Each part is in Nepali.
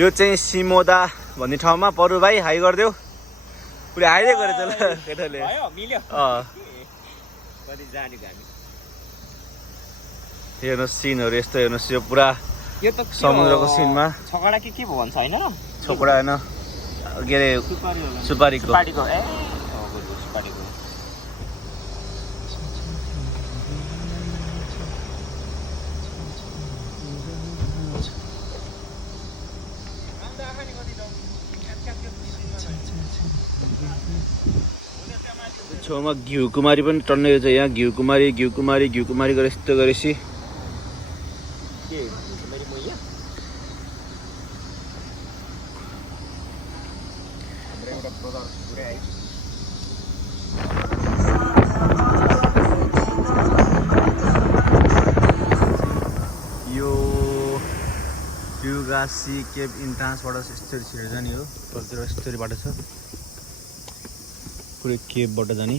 यो चाहिँ सिमोदा भन्ने ठाउँमा परु भाइ हाई गरिदेऊ पुरै हाइले गरेछ ल केटाले हेर्नुहोस् सिनहरू यस्तो हेर्नुहोस् यो पुरा समुद्रको सिनमा छकडा के भन्छ हैन छोकडा हैन के अरे सुपारीको छेउमा घिउकुमारी पनि टन्नै छ यहाँ घिउकुमारी गरेर यस्तो गरेपछि यो युगासी केभ इन्ट्रान्सबाट यस्तरी छिरेर जाने हो तलतिर यस्तरी बाटो छ पुरै केभबाट जाने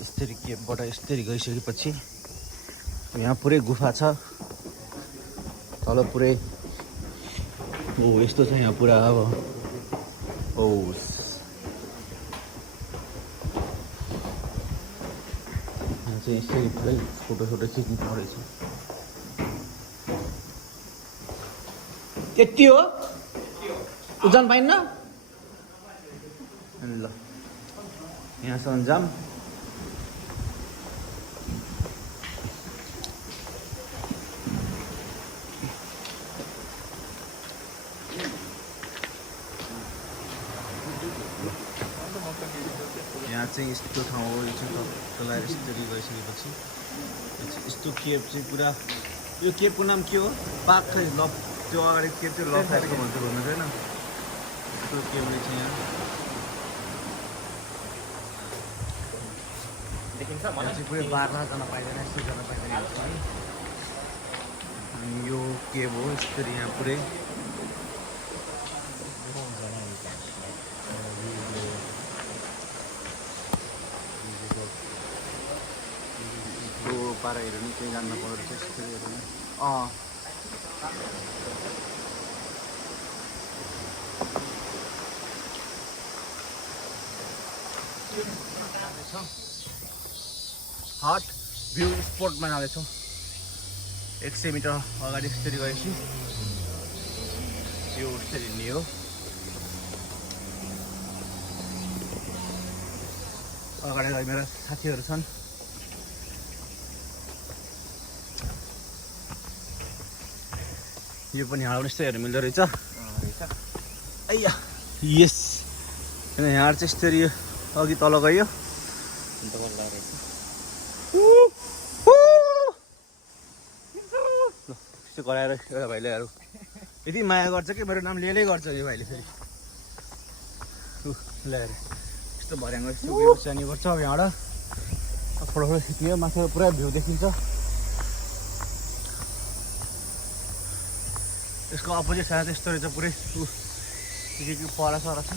यस्तरी केभबाट यस्तरी गइसकेपछि यहाँ पुरै गुफा छ तल पुरै यस्तो छ यहाँ पुरा अब यहाँ चाहिँ यसरी पुरै फोटो खिच्नु परेछ यति हो उजान पाइन्न ल यहाँसम्म जाम यहाँ चाहिँ यस्तो ठाउँ हो यो चाहिँ तल यस्तरी गइसकेपछि यस्तो केभ चाहिँ पुरा यो केभको नाम के हो पाक खै लप त्यो अगाडि केभ चाहिँ लफाएको भन्छ भन्नु छैन यस्तो केभले चाहिँ यहाँ देखिन्छ मलाई चाहिँ पुरै बारमा जान पाइँदैन यस्तो जान पाइँदैन अनि यो केभ हो यस्तरी यहाँ पुरै पारा हेर्नु नि त्यही जान्न पर्दो रहेछ यस्तरी हेर्नु हट भ्यू स्पटमा जाँदैछौँ 100 मिटर अगाडि यस्तरी गएपछि यो यस्तरी हिँड्ने हो अगाडि गए मेरा साथीहरू छन् यो पनि यहाँ यस्तो हेर्नु मिल्दो रहेछ अय्या यस यहाँ चाहिँ यस्तरी अघि तल गयो यस्तो गराएर एउटा भाइले यति माया गर्छ कि मेरो नाम लिएलै गर्छ यो भाइले फेरि ल्याएर यस्तो भर्याङ यस्तो जाने गर्छ अब यहाँबाट फोटो खिच्यो माथि पुरा भ्यू देखिन्छ यसको अपोजिट साइड यस्तो रहेछ पुरै के परा सरा छ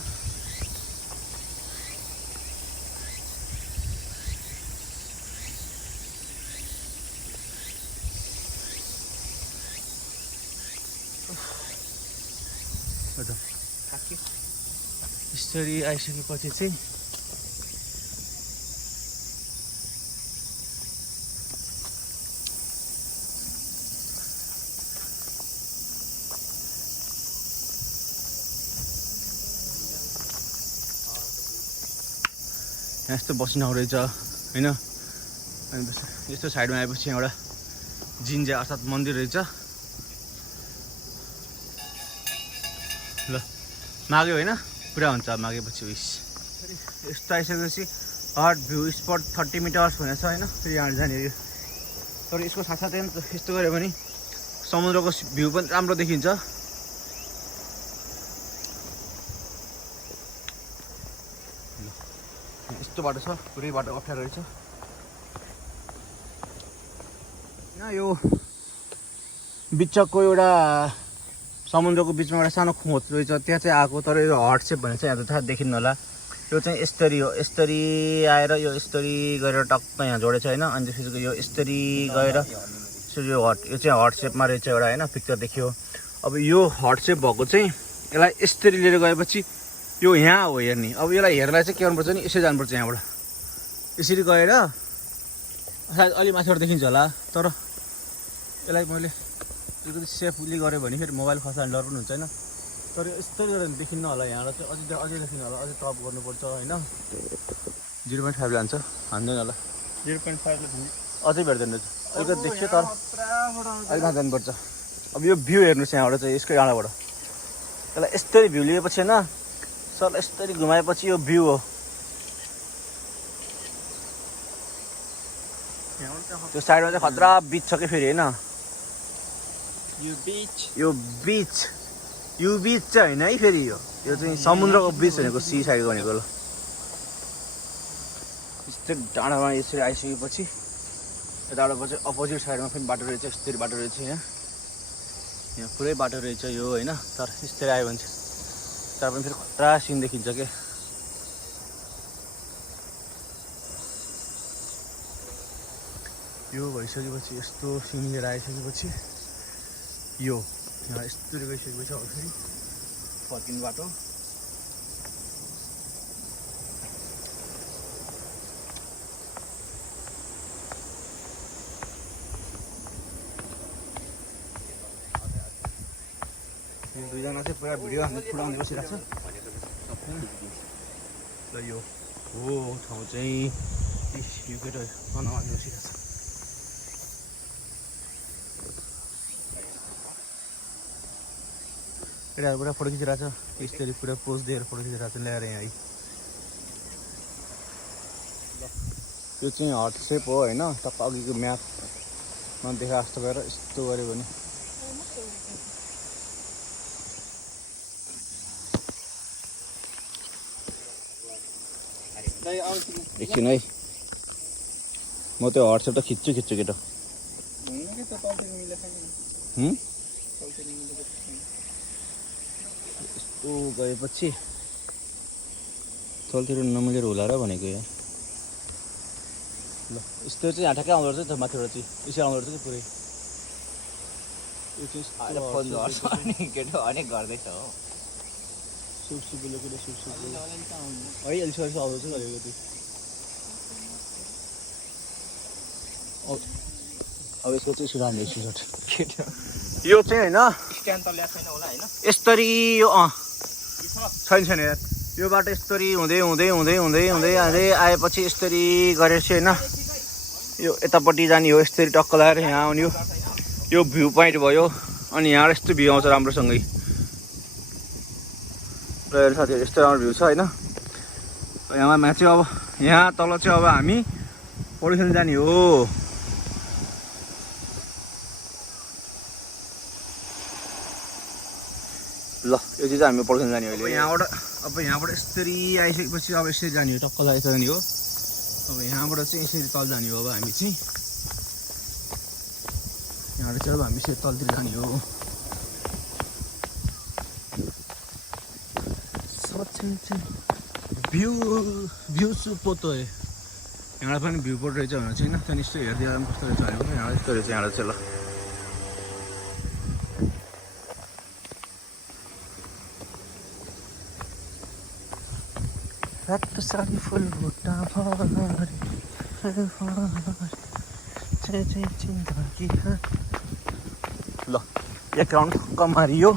यसरी आइसकेपछि चाहिँ यस्तो बस्नु रहेछ हैन अनि यस्तो साइडमा आएपछि एउटा जिन्जा अर्थात् मन्दिर रहेछ ल माग्यो होइन पुरा हुन्छ मागेपछि उइस यस्तो आइसकेपछि हट भ्यू स्पट 30 मिटर्स भनेको छ होइन फेरि यहाँ जाने तर यसको साथसाथै यस्तो गऱ्यो भने समुद्रको भ्यू पनि राम्रो देखिन्छ यस्तो बाटो छ पुरै बाटो अप्ठ्यारो रहेछ यहाँ यो बिचको एउटा समुद्रको बिचमा एउटा सानो खोज रहेछ त्यहाँ चाहिँ आएको तर यो हट सेप भनेर चाहिँ यहाँ त थाहा देखिन्न होला यो चाहिँ यस्तरी हो यस्तरी आएर यो यस्तरी गरेर टक्क यहाँ जोडेछ होइन अनि त्यसपछि यो यस्तरी गएर यो चाहिँ हट सेपमा रहेछ एउटा होइन, पिक्चर देखियो। अब यो हट सेप भएको चाहिँ यसलाई यसरी लिएर गएपछि यो यहाँ हो हेर्ने। अब यसलाई हेर्नलाई चाहिँ के गर्नुपर्छ नि, यसरी जानुपर्छ यहाँबाट, यसरी गएर सायद अलि माथिबाट देखिन्छ होला। तर यसलाई मैले अलिकति सेफली गरेँ भने फेरि मोबाइल खसाल्ने डर पनि हुन्छ होइन। तर यस्तै गरेर देखिन्न होला, यहाँबाट चाहिँ अझै देखिन्न होला, अझै टप गर्नुपर्छ होइन। 0.5 लान्छ, हान्दैन होला। 0.5 अझै भेट्दैन रहेछ, अलिकति देखियो तर अलिक माथि जानुपर्छ। अब यो भ्यू हेर्नुहोस् यहाँबाट चाहिँ, यसको डाँडाबाट यसलाई यस्तरी भ्यू लिएपछि होइन सर, यस्तरी घुमाएपछि यो भ्यू हो। त्यो साइडमा चाहिँ खतरा बिच छ कि फेरि होइन, यो बिच चाहिँ होइन है फेरि, यो चाहिँ समुद्रको बिच भनेको, सी साइड भनेको। ल यस्तै डाँडामा यसरी आइसकेपछि यताबाट चाहिँ अपोजिट साइडमा पनि बाटो रहेछ, यस्तरी बाटो रहेछ। यहाँ पुरै बाटो रहेछ यो होइन। तर यस्तरी आयो भने चाहिँ तर पनि फेरि खतरा सिन देखिन्छ क्या। यो भइसकेपछि यस्तो सिन लिएर आइसकेपछि यो यहाँ यस्तरी गइसकेपछि अब फेरि फर्किने बाटो। दुईजना चाहिँ पुरा भिडियो हामी फुटाउने बसिरहेको छ। ल यो हो ठाउँ चाहिँ यो केटा बनाउने बसिरहेको छ। केटाहरू पुरा फोटो खिचिरहेको छ, यस्तरी पुरा पोज दिएर फोटो खिचिरहेको छ ल्याएर यहाँ। यो चाहिँ हट सेप हो होइन, टक्क अघिको म्यापमा देखा जस्तो गरेर यस्तो गऱ्यो भने एकछिन है, म त्यो हट सेप त खिच्छु केटा। यस्तो गएपछि तलतिर नमिलेर होला र भनेको यहाँ। ल यस्तो चाहिँ यहाँ ठ्याक्कै आउँदो रहेछ माथिबाट चाहिँ, यसरी आउँदो रहेछ कि पुरै। यो चाहिँ केटा अनेक गर्दैछ हो, सुपसुपिलो केटा सुपसुपिलो है, अलिसो आउँदैछ भनेको त्यो। अब यसको चाहिँ सुधार्ने सुट यो चाहिँ होइन, स्ट्यान्ड त ल्याएको छैन होला होइन, यस्तरी यो छैन यार। यो बाटो यस्तरी हुँदै हुँदै हुँदै हुँदै हुँदै हुँदै आएपछि यस्तरी गरेर चाहिँ होइन यो यतापट्टि जाने हो, यस्तरी टक्क लगाएर यहाँ आउने हो। यो भ्यू पोइन्ट भयो, अनि यहाँ यस्तो भ्यू आउँछ राम्रोसँगै। र साथीहरू यस्तो राम्रो भ्यू छ होइन। यहाँ चाहिँ अब यहाँ तल चाहिँ अब हामी पौडी खेल्न जाने हो। ल यो चाहिँ हामी पौडी खेल्न जाने हो अहिले। यहाँबाट यस्तरी आइसकेपछि अब यसरी जाने हो, टक्क लगाएर जाने हो। अब यहाँबाट चाहिँ यसरी तल जाने हो। अब हामी चाहिँ यहाँबाट चाहिँ अब हामी यसरी तलतिर जाने हो। भ्यू सुपोतो है, यहाँ पनि भ्यू पोर्ट रहेछ भनेर चाहिँ होइन। त्यहाँदेखि यस्तो हेर्दै आएर कस्तो रहेछ भनेको यहाँ यस्तो रहेछ यहाँ चाहिँ। ल रातो साडी फुल बुट्टा ल एक राउन्ड कमारियो।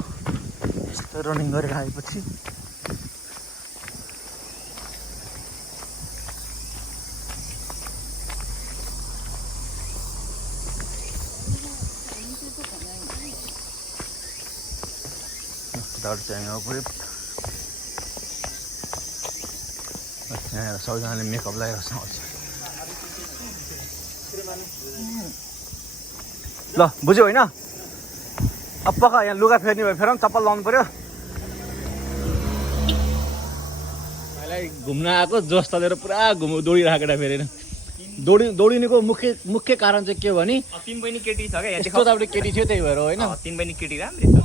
यस्तो रनिङ गरेर आएपछि चाहिँ अब पुरै यहाँ सबैजनाले मेकअप लगाएर आउँछ। ल बुझ्यो होइन, अब पक्का यहाँ लुगा फेर्ने भयो, फेर चप्पल लाउनु पर्यो। मलाई घुम्न आएको जोस तलेर पुरा दौडिरहेको केटा फेरेर दौडिनेको मुख्य कारण चाहिँ के हो भने 3 बहिनी केटी छ क्या, यस्तो त केटी थियो त्यही भएर होइन। 3 बहिनी केटी राम्रै छ।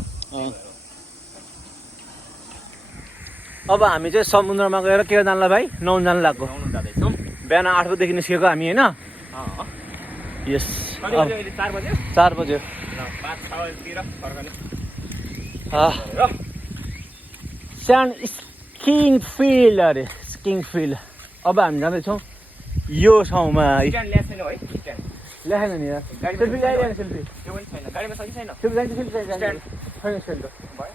अब हामी चाहिँ समुद्रमा गएर के जानला भाइ, नुहाउन जानु लाग्यो। जाँदैछौँ बिहान 8 बजेदेखि निस्केको हामी होइन। यस कति बज्यो अहिले 4 बज्यो 4 बज्यो ल 5-6 तिर फर्कने स्यान्ड स्किङ फिल्ड अरे स्किङ फिल्ड अब हामी जाँदैछौँ यो ठाउँमा स्ट्यान्ड ल्याएको छैन है स्ट्यान्ड ल्याएन नि यार गाडीमा सेल्फी ल्याइरहेन सेल्फी त्यो पनि छैन गाडीमा छ कि छैन सेल्फी चाहिन्छ सेल्फी चाहिन्छ स्ट्यान्ड छैन स्ट्यान्ड त भयो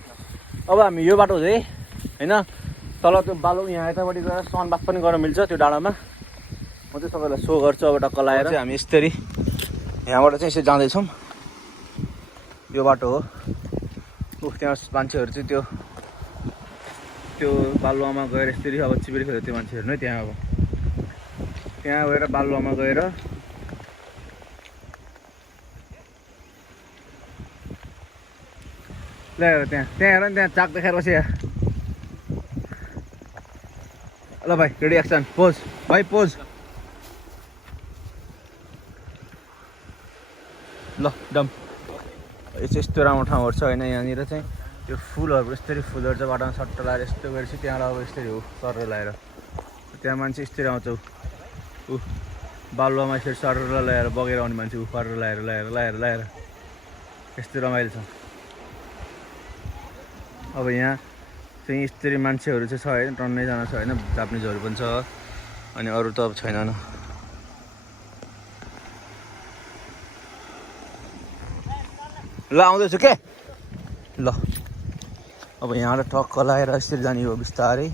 अब हामी यो बाटो हुँदै होइन तल त्यो बालु यहाँ यतापट्टि गएर सनबाथ पनि गर्न मिल्छ त्यो डाँडामा म चाहिँ तपाईँलाई सो गर्छु अब टक्क लगाएर चाहिँ हामी यसरी यहाँबाट चाहिँ यसरी जाँदैछौँ यो बाटो हो त्यहाँ मान्छेहरू चाहिँ त्यो बालुवामा गएर यसरी अब चिबेर खेल्यो त्यो मान्छेहरू नै त्यहाँ अब त्यहाँ गएर बालुवामा गएर ल्याएर त्यहाँ हेर नि त्यहाँ चाक देखाएर बस्यो ल भाइ रेडी एक्सन पोज भाइ पोज ल डम यस्तो राम्रो ठाउँहरू छ होइन यहाँनिर चाहिँ त्यो फुलहरू यस्तरी फुलहरू चाहिँ बाटोमा सट्ट लगाएर यस्तो गरेपछि त्यहाँबाट अब यस्तरी हो सरेर लगाएर त्यहाँ मान्छे यस्तरी आउँछ ऊ बालुवामा यसरी सरेर लगाएर बगेर आउने मान्छे ऊ फरेर लगाएर यस्तो रमाइलो छ अब यहाँ चाहिँ यस्तरी मान्छेहरू चाहिँ छ होइन टन्नैजना छ होइन जापानिजहरू पनि छ अनि अरू त अब छैन ल आउँदैछु के ल अब यहाँबाट टक्क लगाएर यसरी जाने हो बिस्तारै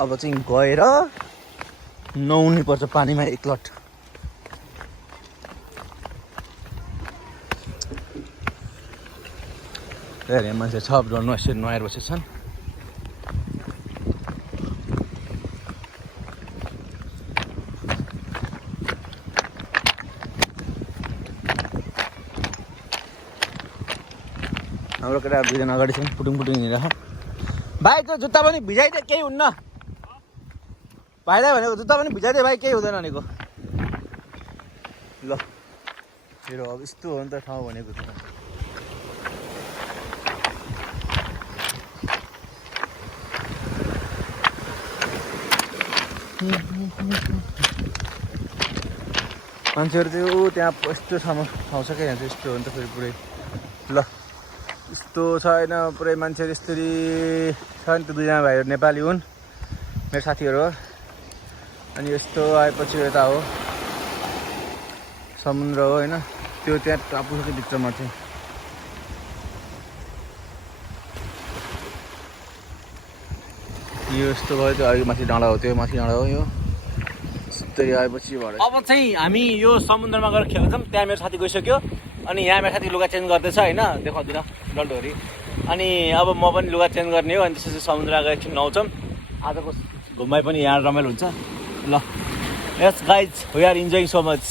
अब चाहिँ गएर नुहाउनु पर्छ पानीमा एकलट धेरै मान्छे छ ब्रनु यसरी नुहाएर बसेछन् हाम्रो केटाहरू 2 जना अगाडि छन् पुटुङ हिँडिरह भाइ त्यो जुत्ता पनि भिजाइदिए केही हुन्न भाइलाई भनेको जुत्ता पनि भिजाइदिए भाइ केही हुँदैन भनेको ल मेरो अब यस्तो हो नि त ठाउँ भनेको त मान्छेहरू चाहिँ त्यहाँ यस्तो ठाउँ छ क्या यहाँ चाहिँ यस्तो हो नि त फेरि पुरै ल यस्तो छैन पुरै मान्छेहरू यस्तरी छ नि त 2 जना भाइहरू नेपाली हुन् मेरो साथीहरू हो अनि यस्तो आएपछि यता हो समुद्र हो होइन त्यो त्यहाँ टापु छ भित्रमा चाहिँ यो यस्तो भयो त्यो अलिक माथि डाँडा हो त्यो माथि डाँडा हो यो यस्तै आएपछि भएर अब चाहिँ हामी यो समुद्रमा गएर खेल्छौँ त्यहाँ मेरो साथी गइसक्यो अनि यहाँ मेरो साथी लुगा चेन्ज गर्दैछ होइन देखाउँदिनँ डल्डोरी अनि अब म पनि लुगा चेन्ज गर्ने हो अनि त्यसपछि समुद्र गएर एकछिन नुहाउँछौँ आजको घुमाइ पनि यहाँ रमाइलो हुन्छ ल yes guys we are enjoying so much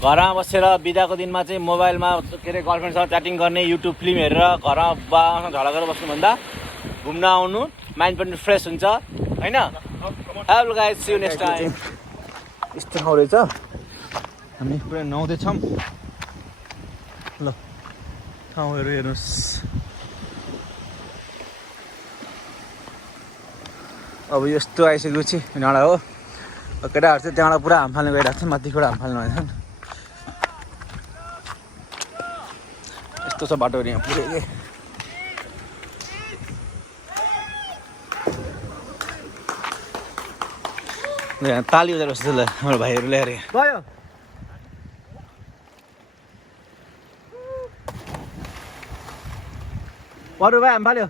घरमा बसेर बिदाको दिनमा चाहिँ मोबाइलमा के अरे गर्लफ्रेन्डसँग च्याटिङ गर्ने युट्युब फिल्म हेरेर घरमा बाबासँग झगडा गरेर बस्नुभन्दा घुम्न आउनु माइन्ड पनि फ्रेस हुन्छ होइन hello guys see you next time यस्तो ठाउँ रहेछ हामी पुरै नुहाउँदैछौँ ल ठाउँहरू हेर्नुहोस् अब यस्तो आइसकेपछि डाँडा हो केटाहरू चाहिँ त्यहाँबाट पुरा हाम फाल्ने गइरहेको छ माथिबाट हाम फाल्नु भएन यस्तो छ बाटोहरू यहाँ पुरै के यहाँ ताली बजाएर बस्छ ल हाम्रो भाइहरू ल्याएर गयो अरू भाइ हाम फाल्यो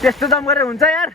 त्यस्तो दम गरेर हुन्छ यार